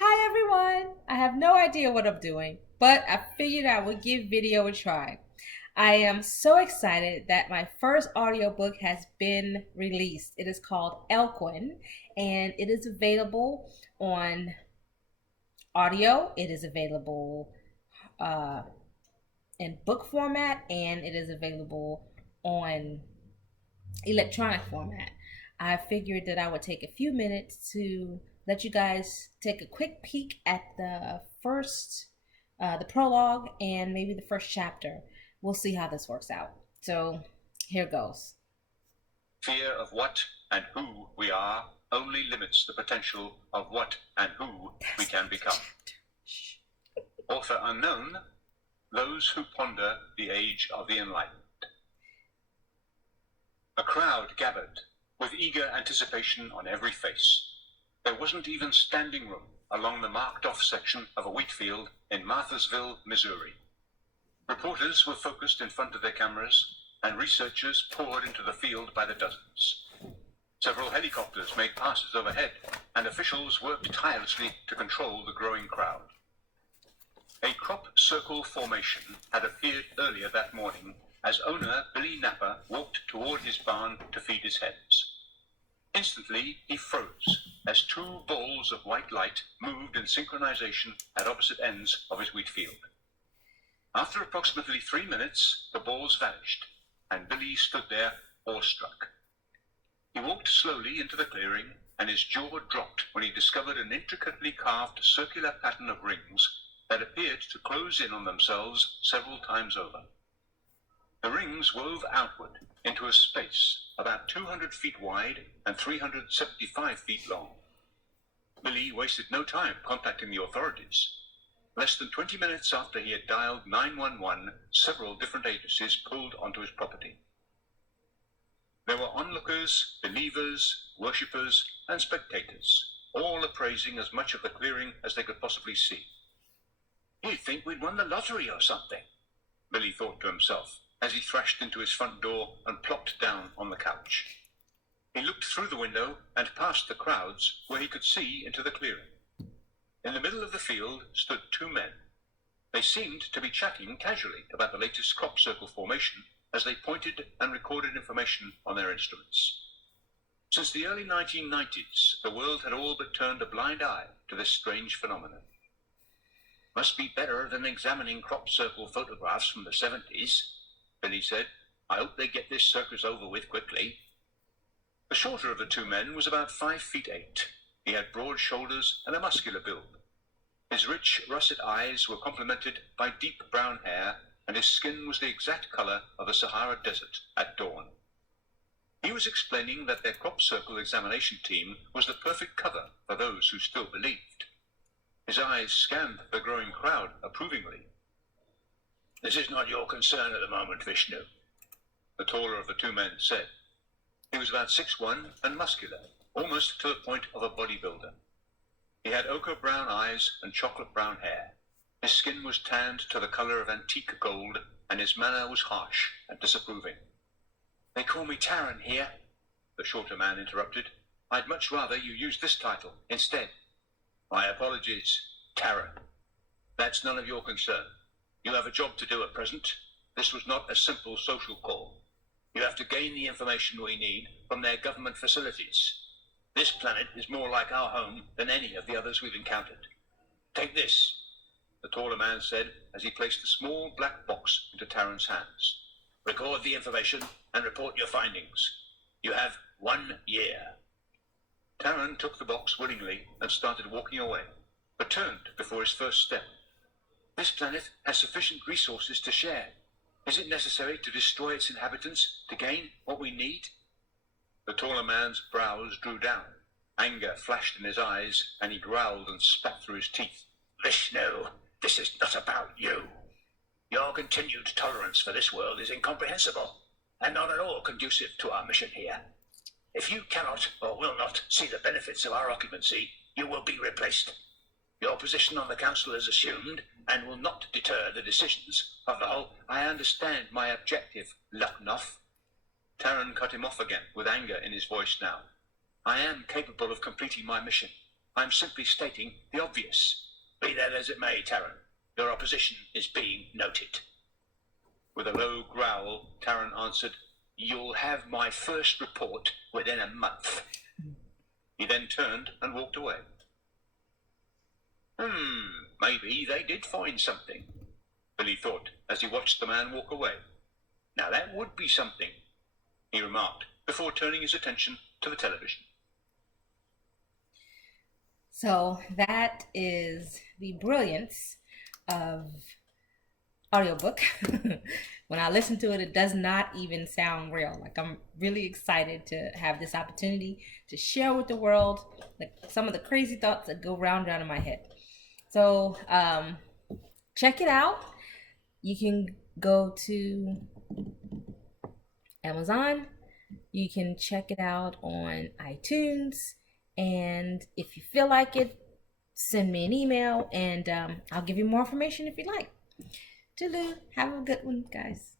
Hi everyone! I have no idea what I'm doing, but I figured I would give video a try. I am so excited that my first audiobook has been released. It is called Elquin and it is available on audio, it is available uh, in book format, and it is available on electronic format. I figured that I would take a few minutes to let you guys take a quick peek at the prologue, and maybe the first chapter. We'll see how this works out. So here goes. Fear of what and who we are only limits the potential of what and who we can become. Author unknown, those who ponder the age of the enlightened. A crowd gathered, with eager anticipation on every face. There wasn't even standing room along the marked-off section of a wheat field in Marthasville, Missouri. Reporters were focused in front of their cameras, and researchers poured into the field by the dozens. Several helicopters made passes overhead, and officials worked tirelessly to control the growing crowd. A crop circle formation had appeared earlier that morning as owner Billy Napper walked toward his barn to feed his hens. Instantly, he froze as two balls of white light moved in synchronization at opposite ends of his wheat field. After approximately 3 minutes, the balls vanished, and Billy stood there awestruck. He walked slowly into the clearing, and his jaw dropped when he discovered an intricately carved circular pattern of rings that appeared to close in on themselves several times over. The rings wove outward into a space about 200 feet wide and 375 feet long. Billy wasted no time contacting the authorities. Less than 20 minutes after he had dialed 911, several different agencies pulled onto his property. There were onlookers, believers, worshippers, and spectators, all appraising as much of the clearing as they could possibly see. "You'd think we'd won the lottery or something," Billy thought to himself as he thrashed into his front door and plopped down on the couch. He looked through the window and past the crowds where he could see into the clearing. In the middle of the field stood two men. They seemed to be chatting casually about the latest crop circle formation as they pointed and recorded information on their instruments. Since the early 1990s, the world had all but turned a blind eye to this strange phenomenon. "Must be better than examining crop circle photographs from the 70s, Billy said. "I hope they get this circus over with quickly." The shorter of the two men was about 5 feet 8. He had broad shoulders and a muscular build. His rich, russet eyes were complemented by deep brown hair, and his skin was the exact color of the Sahara Desert at dawn. He was explaining that their crop circle examination team was the perfect cover for those who still believed. His eyes scanned the growing crowd approvingly. "This is not your concern at the moment, Vishnu," the taller of the two men said. He was about 6'1" and muscular, almost to the point of a bodybuilder. He had ochre brown eyes and chocolate brown hair. His skin was tanned to the color of antique gold, and his manner was harsh and disapproving. "They call me Taran here," the shorter man interrupted. "I'd much rather you used this title instead." "My apologies, Taran. That's none of your concern. You have a job to do at present. This was not a simple social call. You have to gain the information we need from their government facilities. This planet is more like our home than any of the others we've encountered. Take this," the taller man said as he placed a small black box into Taran's hands. "Record the information and report your findings. You have 1 year. Taran took the box willingly and started walking away, but turned before his first step. "This planet has sufficient resources to share. Is it necessary to destroy its inhabitants to gain what we need?" The taller man's brows drew down. Anger flashed in his eyes, and he growled and spat through his teeth. "Vishnu, this is not about you. Your continued tolerance for this world is incomprehensible, and not at all conducive to our mission here. If you cannot or will not see the benefits of our occupancy, you will be replaced. Your position on the council is assumed, and will not deter the decisions of the whole." "I understand my objective, Lucknoff." Taran cut him off again, with anger in his voice now. "I am capable of completing my mission. I'm simply stating the obvious. Be that as it may, Taran, your opposition is being noted. With a low growl, Taran answered, You'll have my first report within a month. He then turned and walked away. Maybe they did find something, Billy thought as he watched the man walk away. Now that would be something, he remarked, before turning his attention to the television. So that is the brilliance of audiobook. When I listen to it, it does not even sound real. Like, I'm really excited to have this opportunity to share with the world like some of the crazy thoughts that go round and round in my head. So check it out. You can go to Amazon. You can check it out on iTunes. And if you feel like it, send me an email and I'll give you more information if you like. Toodaloo. Have a good one, guys.